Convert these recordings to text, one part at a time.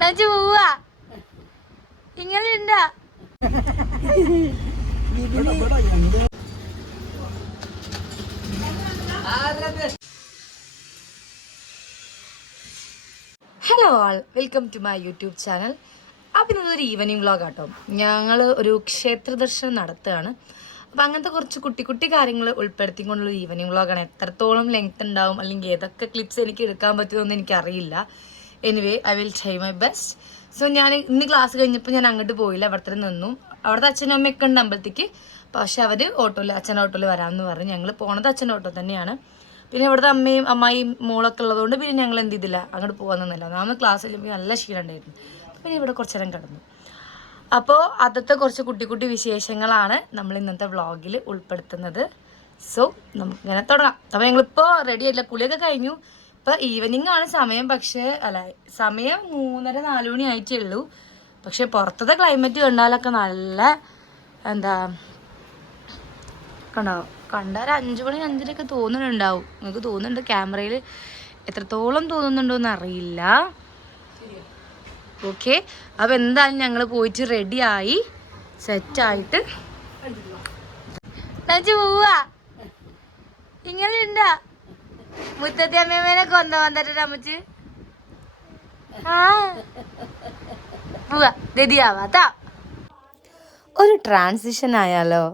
നജു പോവാ. ഇങ്ങനെ hello all welcome to my YouTube channel അപ്പം ഇന്നൊരു ഈവനിങ് വ്ളോഗ് ആട്ടോ. ഞങ്ങൾ ഒരു ക്ഷേത്ര ദർശനം നടത്തുകയാണ്. അപ്പം അങ്ങനത്തെ കുറച്ച് കുട്ടി കുട്ടി കാര്യങ്ങൾ ഉൾപ്പെടുത്തിക്കൊണ്ടുള്ള ഈവനിങ് വ്ലോഗാണ് എത്രത്തോളം ലെങ്ത് ഉണ്ടാവും അല്ലെങ്കിൽ ഏതൊക്കെ ക്ലിപ്സ് എനിക്ക് എടുക്കാൻ പറ്റുമെന്ന് എനിക്കറിയില്ല. Anyway I will try my best so ഞാൻ ഇന്ന് ക്ലാസ് കഴിഞ്ഞപ്പോൾ ഞാൻ അങ്ങോട്ട് പോയില്ല. അവിടെ നിന്നു. അവിടുത്തെ അച്ഛനും അമ്മയൊക്കെ ഉണ്ട് അമ്പലത്തേക്ക്. പക്ഷെ അവർ ഓട്ടോയിൽ അച്ഛൻ ഓട്ടോയിൽ വരാമെന്ന് പറഞ്ഞു. ഞങ്ങൾ പോണത് അച്ഛൻ ഓട്ടോ തന്നെയാണ്. പിന്നെ ഇവിടുത്തെ അമ്മയും അമ്മായിയും മോളൊക്കെ ഉള്ളതുകൊണ്ട് പിന്നെ ഞങ്ങൾ എന്ത് ചെയ്തില്ല. അങ്ങോട്ട് പോകാൻ നിന്നില്ല. ക്ലാസ് കഴിഞ്ഞപ്പോൾ നല്ല ക്ഷീണം ഉണ്ടായിരുന്നു. പിന്നെ ഇവിടെ കുറച്ച് നേരം കിടന്നു. അപ്പോൾ അതത്തെ കുറച്ച് കുട്ടി കുട്ടി വിശേഷങ്ങളാണ് നമ്മൾ ഇന്നത്തെ വ്ളോഗിൽ ഉൾപ്പെടുത്തുന്നത്. സോ നമുക്ക് നമുക്കിങ്ങനെ തുടങ്ങാം. അപ്പോൾ ഞങ്ങളിപ്പോൾ റെഡി ആയില്ല കുളിയൊക്കെ കഴിഞ്ഞു. ഇപ്പോൾ ഈവനിങ് ആണ് സമയം. പക്ഷേ അല്ല സമയം മൂന്നര നാല് മണി ആയിട്ടേ ഉള്ളൂ പക്ഷെ പുറത്തത്തെ ക്ലൈമറ്റ് കണ്ടാലൊക്കെ നല്ല എന്താ കണ്ടോ? കണ്ട ഒരു അഞ്ചു മണി അഞ്ചരയൊക്കെ തോന്നുന്നുണ്ടാവും. നിങ്ങൾക്ക് തോന്നുന്നുണ്ട് ക്യാമറയിൽ എത്രത്തോളം തോന്നുന്നുണ്ടോന്ന് അറിയില്ല. ഓക്കെ. അപ്പോൾ എന്തായാലും ഞങ്ങൾ പോയിട്ട് റെഡിയായി സെറ്റായിട്ട് പോവാ ഇങ്ങനെ ഉണ്ടാ മുത്തത്തി അമ്മേനെ കൊന്ത വന്നിട്ട് അമ്മച്ച്. പോവാ റെഡിയാവാത്താ ഒരു ട്രാൻസിഷൻ ആയാലോ?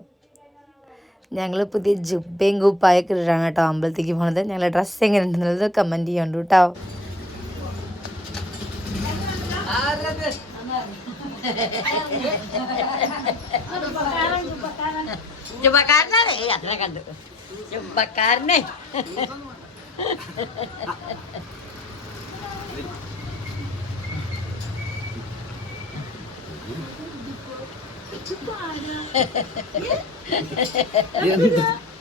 ഞങ്ങൾ പുതിയ ജുബയും കുപ്പായൊക്കെ ഇടാണ് കേട്ടോ അമ്പലത്തേക്ക് പോണത്. ഞങ്ങളുടെ ഡ്രസ്സ് എങ്ങനെ ഉണ്ടെന്നുള്ളത് കമന്റ് ചെയ്യണ്ടു കേട്ടോ ചുമ്പക്കാരനാണേ അത്ര കണ്ടു. ചുമ്പക്കാരനെ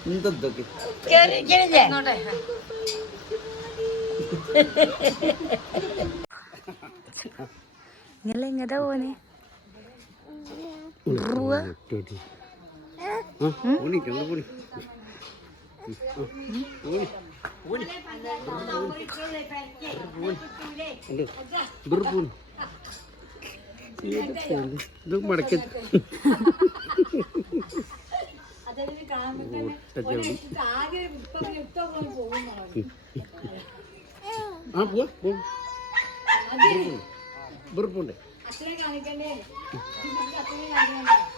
എന്തൊക്കെ കേറി കേറില്ലേ നിങ്ങൾ എങ്ങടാ പോനെ പോണി ഞങ്ങൾ പോണി. ഇത് മടക്കി ആ പോവാ പോ അതൊക്കെ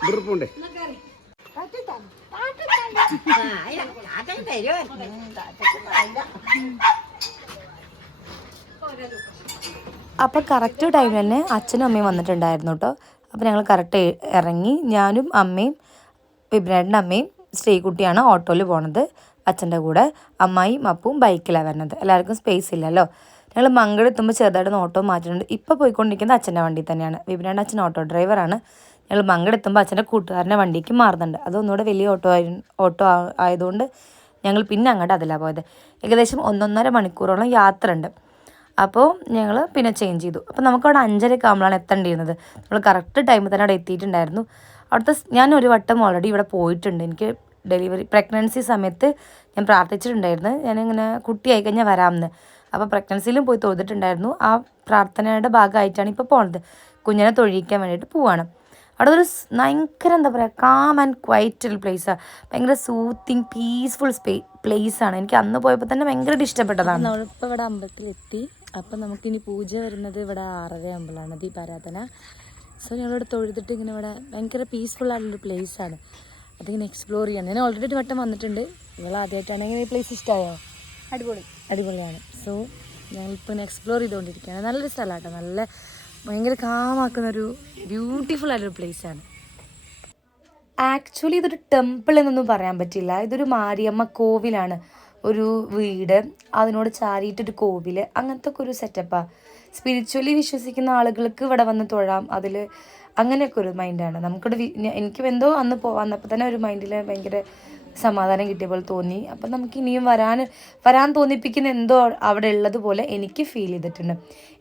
തരുമോ അപ്പോൾ കറക്റ്റ് ടൈം തന്നെ അച്ഛനും അമ്മയും വന്നിട്ടുണ്ടായിരുന്നു കേട്ടോ അപ്പൊ ഞങ്ങൾ കറക്റ്റ് ഇറങ്ങി. ഞാനും അമ്മയും വിബ്രാന്റെ അമ്മയും ശ്രീകുട്ടിയാണ് ഓട്ടോയിൽ പോണത്. അച്ഛന്റെ കൂടെ. അമ്മായിയും അപ്പവും ബൈക്കിലാണ് വരുന്നത് എല്ലാവർക്കും സ്പേസ് ഇല്ലല്ലോ. ഞങ്ങൾ മങ്കട് എത്തുമ്പോൾ ഓട്ടോ മാറ്റിയിട്ടുണ്ട്. ഇപ്പോൾ പോയിക്കൊണ്ടിരിക്കുന്നത് അച്ഛന്റെ വണ്ടി തന്നെയാണ്. വിപിനേട്ടൻ അച്ഛൻ ഓട്ടോ ഡ്രൈവറാണ് ഞങ്ങൾ മങ്കട് എത്തുമ്പോൾ അച്ഛന്റെ കൂട്ടുകാരന്റെ വണ്ടിക്ക് മാറുന്നുണ്ട്. അതൊന്നുകൂടെ വലിയ ഓട്ടോ ആയി ഓട്ടോ ആയതുകൊണ്ട് ഞങ്ങൾ പിന്നെ അങ്ങോട്ട് അതിലാണ് പോയത്. ഏകദേശം ഒന്നൊന്നര മണിക്കൂറോളം യാത്ര ഉണ്ട് അപ്പോൾ ഞങ്ങൾ പിന്നെ ചേഞ്ച് ചെയ്തു. അപ്പോൾ നമുക്കവിടെ അഞ്ചരയൊക്കെ ആകുമ്പോഴാണ് എത്തേണ്ടിയിരുന്നത്. നമ്മൾ കറക്റ്റ് ടൈമിൽ തന്നെ അവിടെ എത്തിയിട്ടുണ്ടായിരുന്നു. അവിടുത്തെ ഞാൻ ഒരു വട്ടം ഓൾറെഡി ഇവിടെ പോയിട്ടുണ്ട്. എനിക്ക് ഡെലിവറി പ്രഗ്നൻസി സമയത്ത് ഞാൻ പ്രാർത്ഥിച്ചിട്ടുണ്ടായിരുന്നു. ഞാനിങ്ങനെ കുട്ടിയായി കഴിഞ്ഞാൽ വരാമെന്ന്. അപ്പോൾ പ്രഗ്നൻസിയിലും പോയി തൊഴുതിട്ടുണ്ടായിരുന്നു. ആ പ്രാർത്ഥനയുടെ ഭാഗമായിട്ടാണ് ഇപ്പോൾ പോണത്. കുഞ്ഞിനെ തൊഴിയിക്കാൻ വേണ്ടിയിട്ട് പോവാണ്. അവിടെ ഒരു ഭയങ്കര എന്താ പറയുക കാം ആൻഡ് ക്വൈറ്റ് പ്ലേസാണ് ഭയങ്കര സൂത്തിങ് പീസ്ഫുൾ സ്പേ ആണ്. എനിക്ക് അന്ന് പോയപ്പോൾ തന്നെ ഭയങ്കരമായിട്ട് ഇഷ്ടപ്പെട്ടതാണ്. നമ്മളിപ്പോൾ ഇവിടെ അമ്പലത്തിലെത്തി. അപ്പം നമുക്കിനി പൂജ വരുന്നത് ഇവിടെ ആറര അമ്പലമാണ് ദീപാരാധന. സോ ഞങ്ങളിവിടെ തൊഴുതിട്ട് ഇങ്ങനെ ഇവിടെ ഭയങ്കര പീസ്ഫുൾ ആയിട്ടുള്ളൊരു ആണ്. അതിങ്ങനെ എക്സ്പ്ലോർ ചെയ്യാൻ. ഞാൻ ഓൾറെഡി ഒരു വട്ടം വന്നിട്ടുണ്ട്. നിങ്ങൾ ഇങ്ങനെ ഈ പ്ലേസ് ഇഷ്ടമായോ അടിപൊളി. അടിപൊളിയാണ്. സോ ഞങ്ങളിപ്പോൾ എക്സ്പ്ലോർ ചെയ്തുകൊണ്ടിരിക്കുകയാണ് നല്ലൊരു സ്ഥലമാട്ടോ നല്ല ഭയങ്കര കാമാക്കുന്ന ഒരു ബ്യൂട്ടിഫുൾ ആയിട്ടൊരു പ്ലേസാണ് ആക്ച്വലി ഇതൊരു ടെമ്പിൾ എന്നൊന്നും പറയാൻ പറ്റില്ല. ഇതൊരു മാരിയമ്മ കോവിലാണ് ഒരു വീട്. അതിനോട് ചാരിയിട്ടൊരു കോവിൽ അങ്ങനത്തെ ഒക്കെ ഒരു സെറ്റപ്പാണ് സ്പിരിച്വലി വിശ്വസിക്കുന്ന ആളുകൾക്ക് ഇവിടെ വന്ന് തൊഴാം. അതിൽ അങ്ങനെയൊക്കെ ഒരു മൈൻഡാണ് നമുക്കിവിടെ എനിക്ക് എന്തോ അന്ന് പോ വന്നപ്പോൾ തന്നെ ഒരു മൈൻഡിൽ ഭയങ്കര സമാധാനം കിട്ടിയ പോലെ തോന്നി. അപ്പം നമുക്ക് ഇനിയും വരാൻ വരാൻ തോന്നിപ്പിക്കുന്ന എന്തോ അവിടെ ഉള്ളതുപോലെ എനിക്ക് ഫീൽ ചെയ്തിട്ടുണ്ട്.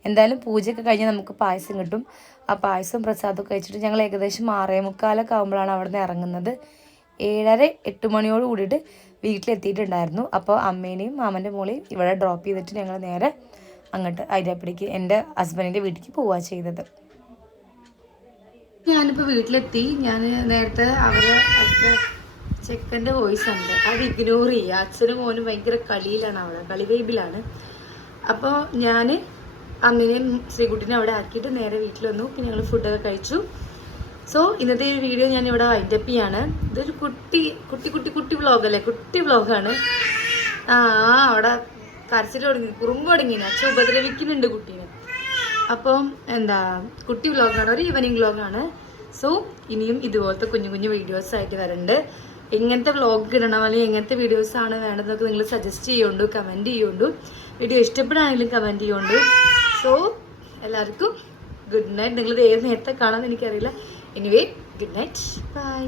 എന്തായാലും പൂജയൊക്കെ കഴിഞ്ഞാൽ നമുക്ക് പായസം കിട്ടും. ആ പായസവും പ്രസാദവും കഴിച്ചിട്ട് ഞങ്ങൾ ഏകദേശം ആറേ മുക്കാലൊക്കെ ആകുമ്പോഴാണ് അവിടെ നിന്ന് ഇറങ്ങുന്നത്. ഏഴര എട്ട് മണിയോട് കൂടിയിട്ട് വീട്ടിലെത്തിയിട്ടുണ്ടായിരുന്നു. അപ്പോൾ അമ്മേനെയും മാമന്റെ മോളെയും ഇവിടെ ഡ്രോപ്പ് ചെയ്തിട്ട് ഞങ്ങൾ നേരെ അങ്ങോട്ട് അതിരപ്പടിക്ക് എന്റെ ഹസ്ബൻഡിന്റെ വീട്ടിലേക്ക് പോവുക ചെയ്തത്. ഞാനിപ്പോൾ വീട്ടിലെത്തി. ഞാൻ നേരത്തെ അവരെ അടുത്ത ചെക്കന്റെ വോയിസ് ഉണ്ട്. അത് ഇഗ്നോർ ചെയ്യുക. അച്ഛനും മോനും ഭയങ്കര കളിയിലാണ് അവിടെ. കളി വൈബിലാണ് അപ്പോൾ ഞാൻ അമ്മേനെയും ശ്രീകുട്ടിനെ അവിടെ ആക്കിയിട്ട് നേരെ വീട്ടിൽ വന്നു. പിന്നെ ഞങ്ങൾ ഫുഡൊക്കെ കഴിച്ചു. സോ ഇന്നത്തെ ഈ വീഡിയോ ഞാൻ ഇവിടെ വൈൻഡപ്പ് ചെയ്യാണ്. ഇതൊരു കുട്ടി കുട്ടി കുട്ടി കുട്ടി വ്ളോഗല്ലേ കുട്ടി വ്ളോഗാണ് ആ അവിടെ കരച്ചിൽ തുടങ്ങി. കുറുമ്പ് തുടങ്ങി. അച്ഛൻ ഉപദ്രവിക്കുന്നുണ്ട് കുട്ടീനെ. അപ്പം എന്താ കുട്ടി വ്ളോഗാണ് ഒരു ഈവനിങ് വ്ളോഗാണ് സോ ഇനിയും ഇതുപോലത്തെ കുഞ്ഞു കുഞ്ഞു വീഡിയോസ് ആയിട്ട് വരുന്നുണ്ട് എങ്ങനത്തെ വ്ളോഗ് ഇടണം അല്ലെങ്കിൽ എങ്ങനത്തെ വീഡിയോസ് ആണ് വേണ്ടതെന്നൊക്കെ നിങ്ങൾ സജസ്റ്റ് ചെയ്യുന്നുണ്ട് കമന്റ് ചെയ്യുന്നുണ്ട് വീഡിയോ ഇഷ്ടപ്പെടാണെങ്കിലും കമന്റ് ചെയ്യുന്നുണ്ട് സോ എല്ലാവർക്കും ഗുഡ് നൈറ്റ് നിങ്ങളിത് ഏത് നേരത്തെ കാണാമെന്ന് എനിക്കറിയില്ല. Anyway good night bye